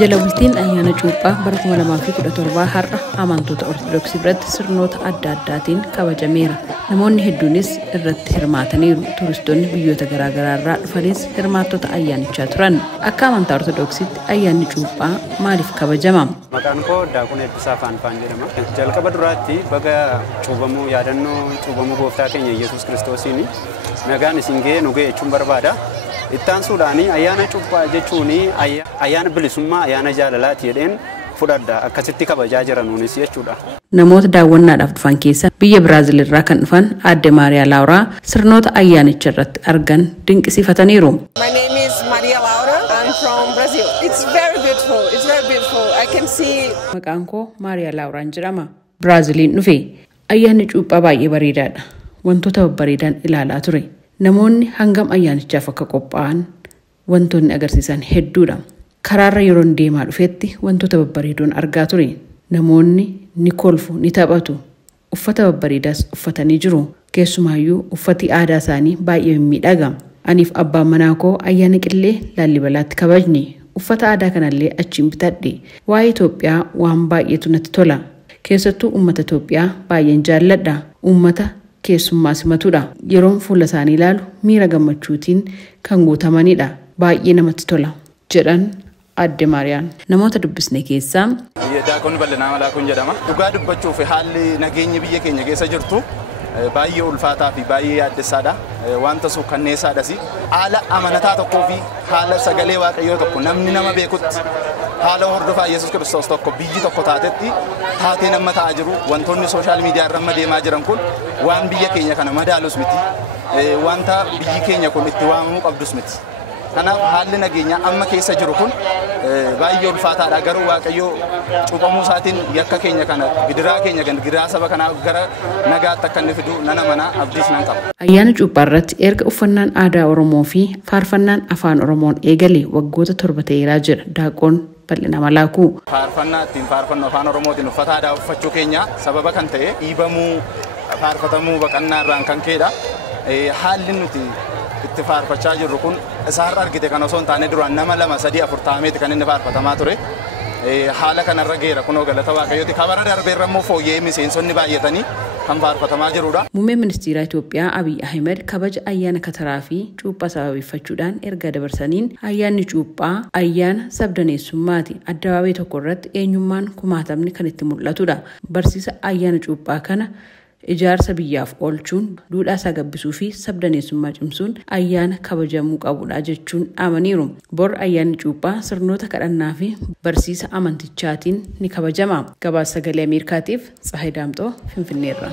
Jalawultiin ayyaana cuuphaa bara 2017 har'a amantoota Ortodoksii biratti sirnoota adda addaatiin kabajameera. Namoonni hedduunis irratti hirmaataniiru. Turistoonni biyyoota garaagaraa irraa dhufanis hirmaattota ayyaanichaa turan. Akka amantaa Ortodoksiitti ayyaanni cuuphaa maaliif kabajama? Maqaan koo Daakun Eebbisaa Faanfaan jedhama. Jalqaba duraatti baga cuubamuu yaadannoo cuubamuu gooftaa keenya Yesuus Kiristoosiin nagaan isin ga'e nu ga'e jechuun barbaada. Ittaan suudhaanii ayyaana cuuphaa jechuun ayyaana bilisummaa ayyaana jaalalaati jedheen fudhadha akkasitti kabajaa jiranuunis jechuudha. Namoota daawwannaadhaaf dhufan keessa biyya Biraazil irraa kan dhufan Aadde Maariyaa Laawuraa sirnoota ayyaanichaa irratti argan dinqisiifataniiru. My name is Maria Laura. I'm from Brazil. It's very beautiful. It's very beautiful. I can see. Maqaan koo Maariyaa Laawuraan jedhama. Biraaziliin dhufe. Ayyaanni cuuphaa baay'ee bareedaadha. Wantoota babbareedaan ilaalaa ture. Namoonni hangam ayyaanichaaf akka qophaa'an wantoonni agarsiisan hedduudha. Karaarra yeroo deemaa dhufetti wantoota babbareedoon argaa ture. Namoonni ni kolfu, ni taphatu. Uffata babbareedaas uffatanii jiru. Keessumaayyuu uffati aadaa isaanii baay'ee miidhaga. Aniif abbaan manaa koo ayyaana qillee Laallibalaatti kabajne. Uffata aadaa kanallee achiin bitadhe. Waa'ee Itoophiyaa waan baay'eetu natti tola. Keessattuu uummata Itoophiyaa baay'een jaalladha. Uummata keessummaa simatudha. Yeroon fuula isaanii ilaalu miira gammachuutiin kan guutamanidha. Baay'ee namatti tola jedhan Aadde Maariyaan. Namoota dubbisne keessaa Daakun bal'inaa Malaakuun jedhama. Dhugaa dubbachuuf haalli nageenyi biyya keenya keessa jirtu baay'ee ulfaataa fi baay'ee yaaddessaadha. Wanta suukkanneessaadhas. Haala amanataa tokkoo fi haala sagalee waaqayyoo tokko namni nama beekutti haala hordofaa Yesuus Kiristoos tokko biyyi tokko taatetti taatee nama ta'aa jiru wantoonni sooshaal miidiyaa irra deemaa jiran kun waan biyya keenya kana madaalus miti. Wanta biyyi keenya kun itti waamamuu qabdus miti. Kanaaf haalli nageenyaa amma keessa jiru kun baay'ee ulfaataadha. Garuu waaqayyoo cuuphamuu isaatiin yakka keenya kana gidiraa saba kanaa gara nagaatti akka inni fidu nan amana abdiis nan qaba. Ayyaana cuuphaa irratti erga uffannaan aadaa Oromoo fi faarfannaan afaan Oromoon eegale waggoota 7 ta'eeraa jira Daaqoon bal'ina Malaakuu. Faarfannaa ittiin faarfannu afaan Oromootiin uffata aadaa uffachuu keenya sababa kan ta'e dhiibamuu faarfatamuu baqannaa irraan kan ka'edha. Haalli nuti itti faarfachaa jirru kun isaarra argite kan osoo hin taane duraan nama 2, 3, 4 ta'ameeti kan inni faarfatamaa ture. Haala kanarra geera kunoo galata waaqayyooti. Kabara darbeerra immoo fooyyee miseensonni baay'atanii kan faarfatamaa jirudha. Muummeen ministeera Itoophiyaa Abiy Ahmed kabaja ayyaana Kataraa fi cuuphaa sababeeffachuudhaan erga dabarsaniin ayyaanni cuuphaa ayyaana sabdaneessummaati. Addabaabee tokko irratti eenyummaan kumaatamni kan itti mul'atudha. Barsiisa ayyaana cuuphaa kana ijaarsa biyyaaf oolchuun duudhaa isaa gabbisuu fi sabdaneessummaa cimsuun ayyaana kabajamuu qabudha jechuun amaniiru. Bor ayyaanni cuuphaa sirnoota kadhannaa fi barsiisa amantichaatiin ni kabajama. Gabaasa sagalee Ameerikaatiif Tsahayi Daamxoo Finfinneerraa.